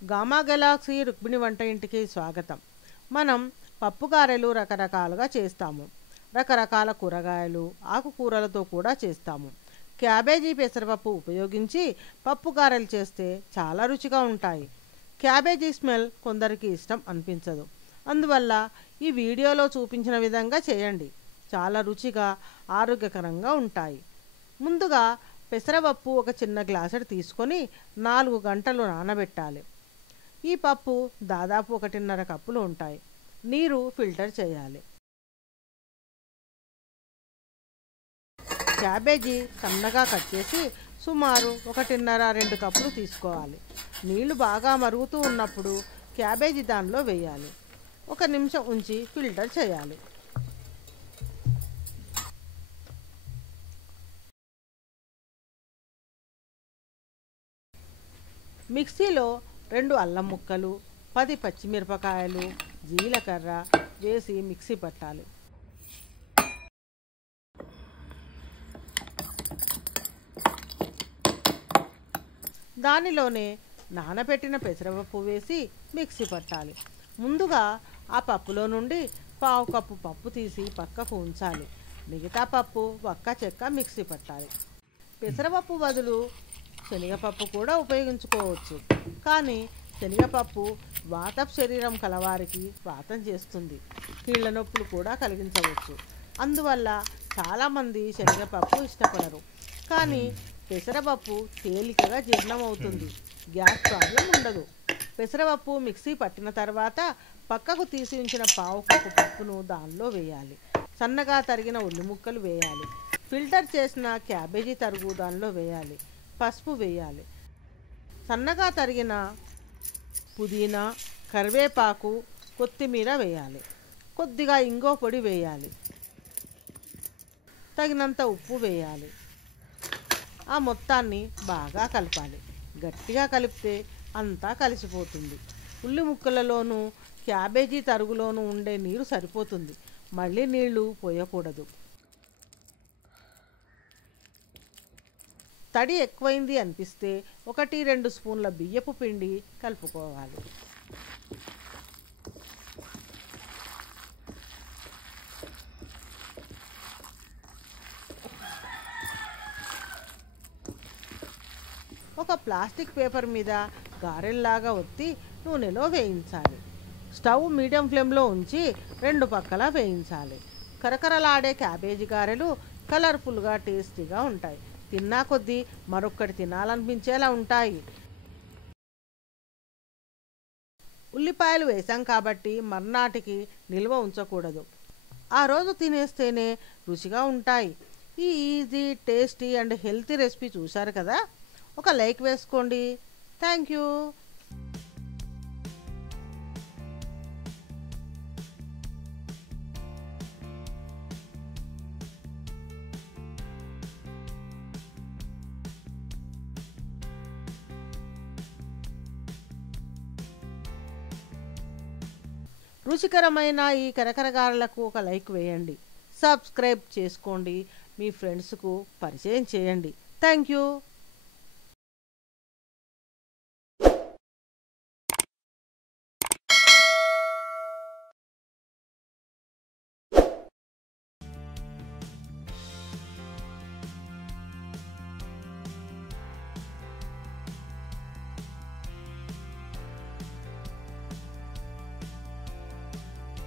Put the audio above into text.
Gamma Galaxy Rukmini వంట ఇంటికి స్వాగతం. మనం పప్పు గారెలు రకరకాలుగా చేస్తాము. రకరకాల కూరగాయలు, ఆకుకూరలతో కూడా చేస్తాము. క్యాబేజీ పెసరపప్పు ఉపయోగించి పప్పు గారెలు చేస్తే చాలా రుచిగా ఉంటాయి. క్యాబేజీ స్మెల్ కొందరికి ఇష్టం అనిపించదు. అందువల్ల ఈ వీడియోలో చూపించిన విధంగా చేయండి. చాలా రుచిగా, ఆరోగ్యకరంగా ఉంటాయి. ముందుగా పెసరపప్పు ఒక చిన్న గ్లాసుడు తీసుకొని 4 గంటలు నానబెట్టాలి. ఈ పప్పు దాదాపు 1.5 కప్పులు ఉంటాయి. నీరు ఫిల్టర్ చేయాలి. క్యాబేజీ సన్నగా కట్ చేసి సుమారు 1.5-2 కప్పులు తీసుకోవాలి. నీళ్లు బాగా మరుగుతూ ఉన్నప్పుడు క్యాబేజీ దానిలో వేయాలి. 1 నిమిషం ఉంచి ఫిల్టర్ చేయాలి. మిక్సీలో 2 అల్లం ముక్కలు, 10 పచ్చిమిరపకాయలు, జీలకర్ర వేసి మిక్సీ పట్టాలి. దానిలోనే నానబెట్టిన పెసరపప్పు వేసి మిక్సీ పట్టాలి. ముందుగా ఆ పప్పులో నుండి 1/2 కప్పు పప్పు తీసి పక్కకు ఉంచాలి. మిగతా పప్పు వక్క చెక్క మిక్సీ పట్టాలి. పెసరపప్పు బదులు శనగపప్పు కూడా ఉపయోగించుకోవచ్చు. కానీ శనగపప్పు వాతపు శరీరం కలవారికి వాతం చేస్తుంది, కీళ్ళ నొప్పులు కూడా కలిగించవచ్చు. అందువల్ల చాలామంది శనగపప్పు ఇష్టపడరు. కానీ పెసరపప్పు తేలికగా జీర్ణమవుతుంది, గ్యాస్ ప్రాబ్లం ఉండదు. పెసరపప్పు మిక్సీ పట్టిన తర్వాత పక్కకు తీసి ఉంచిన 1/2 కప్పు పప్పును దానిలో వేయాలి. సన్నగా తరిగిన ఉల్లి ముక్కలు వేయాలి. ఫిల్టర్ చేసిన క్యాబేజీ తరుగు దానిలో వేయాలి. పసుపు వేయాలి. సన్నగా తరిగిన పుదీనా, కరివేపాకు, కొత్తిమీర వేయాలి. కొద్దిగా ఇంగువ పొడి వేయాలి. తగినంత ఉప్పు వేయాలి. ఆ మొత్తాన్ని బాగా కలపాలి. గట్టిగా కలిపితే అంతా కలిసిపోతుంది. ఉల్లి ముక్కలలోనూ క్యాబేజీ తరుగులోనూ ఉండే నీరు సరిపోతుంది. మళ్ళీ నీళ్లు పోయకూడదు. తడి ఎక్కువైంది అనిపిస్తే 1-2 స్పూన్ల బియ్యపు పిండి కలుపుకోవాలి. ఒక ప్లాస్టిక్ పేపర్ మీద గారెల్లాగా ఒత్తి నూనెలో వేయించాలి. స్టవ్ మీడియం ఫ్లేమ్లో ఉంచి 2 పక్కలా వేయించాలి. కరకరలాడే క్యాబేజీ గారెలు కలర్ఫుల్గా, టేస్టీగా ఉంటాయి. తిన్నా కొద్దీ మరొక్కటి తినాలనిపించేలా ఉంటాయి. ఉల్లిపాయలు వేసాం కాబట్టి మర్నాటికి నిల్వ ఉంచకూడదు. ఆ రోజు తినేస్తేనే రుచిగా ఉంటాయి. ఈ easy, tasty and healthy recipe చూశారు కదా. ఒక లైక్ వేసుకోండి. Thank you. రుచికరమైన ఈ కరకరగారలకు ఒక లైక్ వేయండి. సబ్స్క్రైబ్ చేసుకోండి. మీ ఫ్రెండ్స్కు పరిచయం చేయండి. Thank you.